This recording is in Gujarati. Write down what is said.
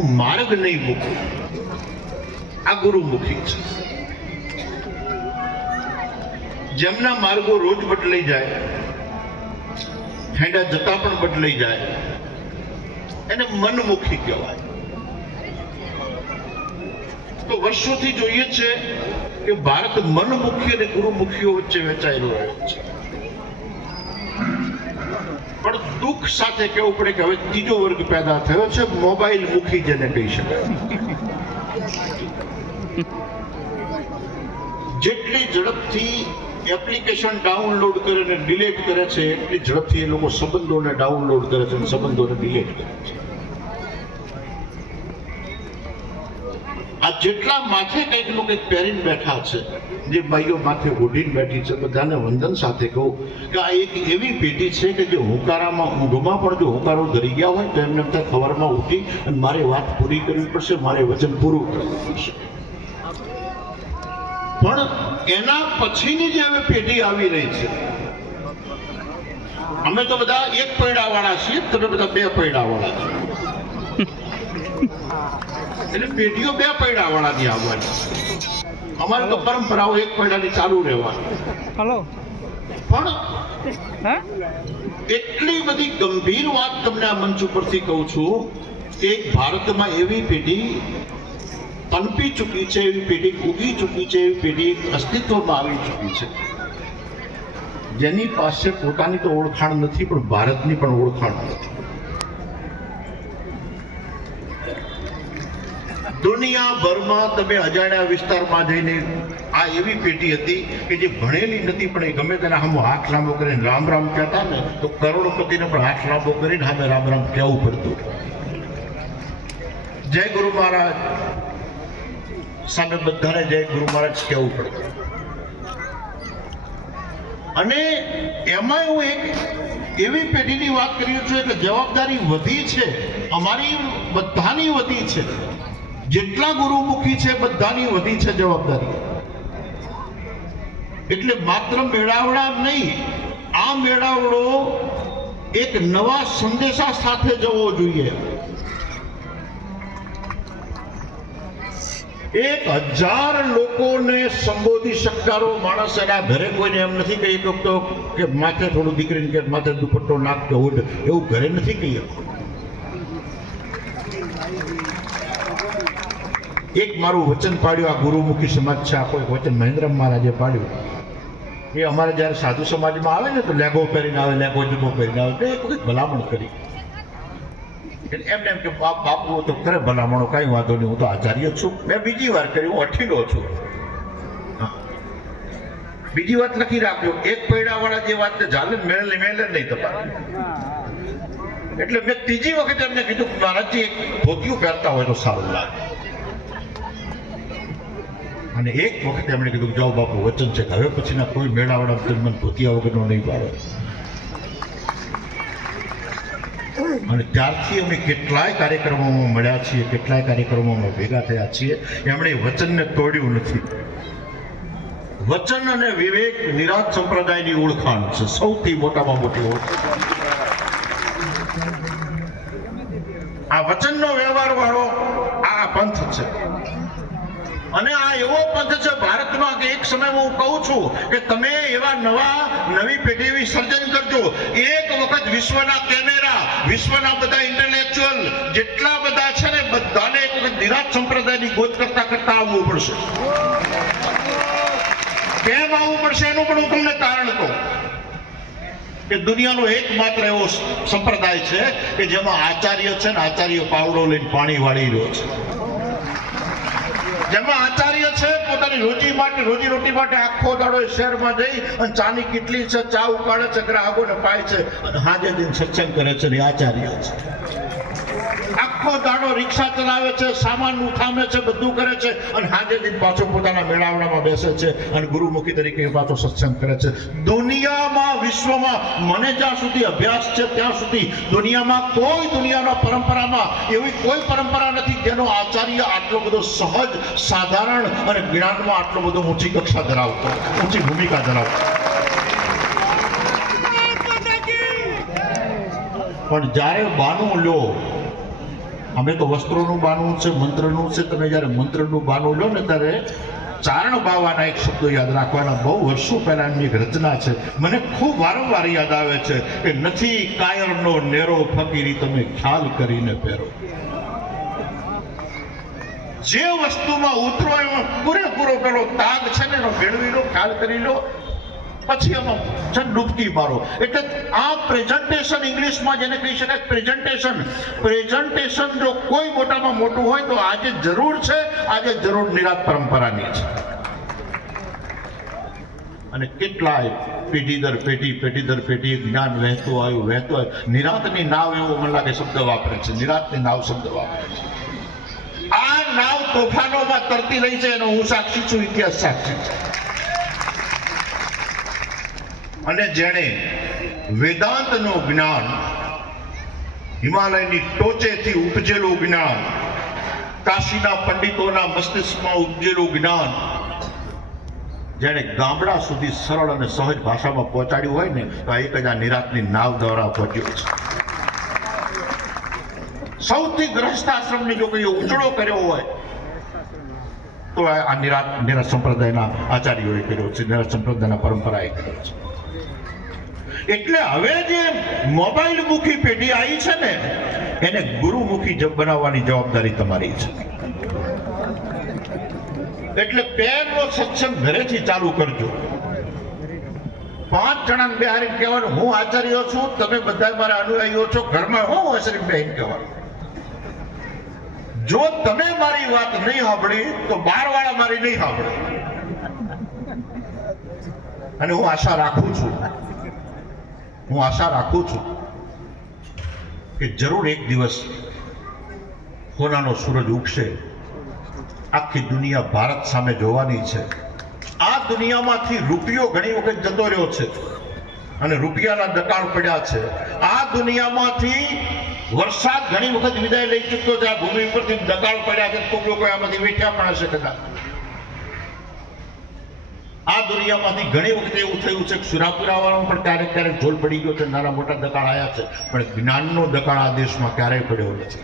હું માર્ગ નહીં મૂકું, આ ગુરુમુખી છે. જેમના માર્ગો રોજ બદલાઈ જાય, હેડા જતા પણ બદલાઈ જાય, એને મનમુખી કહેવાય. તો વર્ષોથી જોઈએ છે કે ભારત મનમુખી અને ગુરુમુખીઓ વચ્ચે વેચાયેલો રહ્યો છે. પણ દુઃખ સાથે કહેવું પડે કે હવે ત્રીજો વર્ગ પેદા થયો છે, મોબાઈલ મુખી જેને કહી શકાય. જેટલી ઝડપથી એપ્લિકેશન ડાઉનલોડ કરે અને ડિલીટ કરે છે, એટલી ઝડપથી એ લોકો સંબંધોને ડાઉનલોડ કરે છે અને સંબંધોને ડિલીટ કરે છે. આ જેટલા માથે કંઈક નું કંઈક પહેરીને બેઠા છે, જે ભાઈઓ માથે ઓઢીને બેઠી છે, બધાને વંદન સાથે કહું કે આ એક એવી પેઢી છે કે જે હુંકારામાં ઊંઘમાં પણ જો હુંકારો ધરી ગયા હોય તો એમને ત્યાં ખબરમાં ઉઠી અને મારે વાત પૂરી કરવી પડશે, મારે વચન પૂરું કરવું પડશે. પણ એના પછીની જે હવે પેઢી આવી રહી છે, અમે તો બધા એક પૈડા વાળા છીએ, તમે બધા બે પૈડા વાળા છો. એટલે પેઢીઓ બે પૈડા વાળાની આવવાની. અમારે તો પરંપરાઓ એક પૈડાની ચાલુ રહેવાની. પણ એટલી બધી ગંભીર વાત તમને આ મંચ ઉપરથી કહું છું કે ભારતમાં એવી પેઢી પનપી ચૂકી છે, એવી પેઢી ઉગી ચૂકી છે, એવી પેઢી અસ્તિત્વમાં આવી ચૂકી છે, જેની પાસે પોતાની તો ઓળખાણ નથી, પણ ભારતની પણ ઓળખાણ નથી. દુનિયાભરમાં તમે અજાણ્યા વિસ્તારમાં જઈને આ એવી પેઢી હતી કે જે ભણેલી નથી, પણ એ ગમે તેના સામે હાથ લાંબો કરીને રામ રામ કહેતા ને તો કરોડપતિને પણ હાથ લાંબો કરીને સામે રામ રામ કહેવું પડતું. જય ગુરુ મહારાજ સામે બધાને જય ગુરુ મહારાજ કહેવું પડતું. અને એમાં હું એક એવી પેઢીની વાત કરી છું કે જવાબદારી વધી છે, અમારી બધાની વધી છે. જેટલા ગુરુમુખી છે બધાની વધી છે જવાબદારી. એટલે માત્ર મેળાવડા નહીં, આ મેળાવડો એક નવા સંદેશા સાથે જવો જોઈએ. 1000 લોકોને સંબોધી શકનારો માણસ એના ઘરે કોઈને એમ નથી કહી શકતો કે માથે થોડું દીકરીને કે માથે દુપટ્ટો નાખ કે ઓઢ, એવું ઘરે નથી કહી શકતો. એક મારું વચન પાડ્યું આ ગુરુમુખી સમાજ છે, આ કોઈ વચન મહેન્દ્ર મહારાજે પાડ્યું. એ અમારે જ્યારે સાધુ સમાજમાં આવે ને તો લેગો પહેરીને આવે, લેગો જુબો પહેરીને આવે. એક વખત ભલામણ કરી એમને એમ કે બાપુ તો ખરે ભલામણો, કાંઈ વાંધો નહીં, હું તો આચાર્ય છું. મેં બીજી વાર કરી, હું અઠીલો છું. બીજી વાત લખી રાખ્યો, એક પૈડા વાળા જે વાત ચાલે મેળે નહીં તમારે. એટલે મેં ત્રીજી વખત એમને કીધું મહારાજજી એક ધોતિયું પહેરતા હોય તો સારું લાગે. અને એક વખત એમણે કીધું જાઓ બાપુ વચન છે કે હવે પછીના કોઈ મેળાવડા તમે મને ધોતિયા વગરનો નહીં પાડો. અને ત્યારથી અમે કેટલાય કાર્યક્રમોમાં મળ્યા છીએ, કેટલાય કાર્યક્રમોમાં ભેગા થયા છીએ. એમણે વચનને તોડ્યું નથી. વચન અને વિવેક નિરાંત સંપ્રદાયની ઓળખાણ છે, સૌથી મોટામાં મોટી ઓળખાણ. આ વચનનો વ્યવહાર વાળો આ પંથ છે. અને આ એવો પંથ છે ભારતમાં કે એક સમયમાં હું કહું છું કે તમે એવા નવી પેઢી સર્જન કરજો. એક વખત વિશ્વના કેમેરા, વિશ્વના બધા ઇન્ટેલેક્ચ્યુઅલ જેટલા બધા છે ને બધાને એક વખત નિરાંત સંપ્રદાયની ગોત કરતા કરતા આવવું પડશે. કેમ આવવું પડશે એનું પણ હું તમને કારણ કહું કે દુનિયાનો એકમાત્ર એવો સંપ્રદાય છે કે જેમાં આચાર્ય છે ને આચાર્ય પાવડો લઈને પાણી વાળી રહ્યો છે. જેમાં આચાર્ય છે પોતાની રોજી રોટી માટે આખો દાડો શહેરમાં જઈ અને ચાની કેટલી છે, ચા ઉકાળે છે, ગ્રાહકોને પાય છે અને હાજે દિન સત્સંગ કરે છે. આચાર્ય છે. આખો દાડો રિક્ષા ચલાવે છે, સામાન ઉઠામે છે, બધું કરે છે અને હાજે દિન પાછો પોતાના મેળાવડામાં બેસે છે અને ગુરુમુખી તરીકે પાછો સત્સંગ કરે છે. દુનિયામાં, વિશ્વમાં મને જ્યાં સુધી અભ્યાસ છે ત્યાં સુધી દુનિયામાં કોઈ દુનિયાના પરંપરામાં એવી કોઈ પરંપરા નથી જેનો આચાર્ય આટલો બધો સહજ, સાધારણ અને જ્ઞાનમાં આટલો બધો ઊંચી કક્ષા ધરાવતો, ઊંચી ભૂમિકા ધરાવતો. પણ જ્યારે બાનું લો અમે તો વસ્ત્રોનું બાનું છે, મંત્રનું છે. તમે જ્યારે મંત્રનું બાનું લો ને ત્યારે ચારણ બાવાના એક શબ્દો યાદ રાખવાના. બહુ વર્ષો પહેલાની એક રચના છે, મને ખૂબ વારંવાર યાદ આવે છે કે નથી કાયરનો નેરો ફકીરી તમે ખ્યાલ કરીને પહેરો. જે વસ્તુમાં ઉતરો એમાં પૂરેપૂરો પેલો તાગ છે ને એનો મેળવી લો, ખ્યાલ કરી લો, પછી એમાં ડૂબકી મારો. એટલે આ પ્રેઝન્ટેશન, ઇંગ્લિશમાં જેને કહી શકાય પ્રેઝન્ટેશન જો કોઈ મોટામાં મોટું હોય તો આજે જરૂર છે, આજે જરૂર નિરાંત પરંપરાની છે. અને કેટલાય પેઢી દર પેઢી જ્ઞાન વહેતું આવ્યું. નિરાંતની નાવ એવો મને લાગે શબ્દ વાપરે છે, નિરાંતની નાવ શબ્દ વાપરે છે. આ નાવ તોફાનોમાં તરતી રહી છે એનો હું સાક્ષી છું, ઇતિહાસ સાક્ષી છે. અને જેણે વેદાંતનું જ્ઞાન, હિમાલયની ટોચેથી ઉપજેલું જ્ઞાન, કાશીના પંડિતોના મસ્તિષ્કમાં ઉપજેલું જ્ઞાન જેણે ગામડા સુધી સરળ અને સહજ ભાષામાં પહોંચાડ્યું હોય ને તો એક જ આ નિરાંતની નાવ દ્વારા પહોંચ્યો છે. સૌથી ગ્રહસ્થાશ્રમની જો કોઈ ઉચડો કર્યો હોય તો આ નિરાંત સંપ્રદાયના આચાર્યોએ કર્યો છે, નિરાંત સંપ્રદાયના પરંપરાએ કર્યો છે. એટલે હવે જે મોબાઈલ મુખી પેઢી આવી છે ને એને ગુરુમુખી બનાવવાની જવાબદારી તમારી છે. એટલે પહેલો સત્સંગ ઘરેથી ચાલુ કરજો. 5 જણાને બેહારીને કહેવાનું હું આચાર્ય છું, તમે બધા મારા અનુયાયીઓ છો. ઘરમાં હું હસરી બેહીને કહેવાનું. જો તમે મારી વાત નહીં સાંભળી તો 12 વાળા મારી નહીં સાંભળે. અને હું આશા રાખું છું કે જરૂર એક દિવસ સોનાનો સૂરજ ઉગશે. આખી દુનિયા ભારત સામે જોવાની છે. આ દુનિયામાંથી રૂપિયો ઘણી વખત જતો રહ્યો છે અને રૂપિયાના દકાળ પડ્યા છે. આ દુનિયામાંથી વરસાદ ઘણી વખત વિદાય લઈ ચૂક્યો છે. આ ભૂમિ પરથી દકાળ પડ્યા છે. ખૂબ લોકો આમાંથી વેઠ્યા પણ હશે કદાચ. આ દુનિયામાંથી ઘણી વખત એવું થયું છે કે સુરાપુરાવાળામાં પણ ક્યારેક ઝોલ પડી ગયો છે, નાના મોટા દકાળ આવ્યા છે, પણ જ્ઞાનનો દકાળ આ દેશમાં ક્યારેય પડ્યો નથી.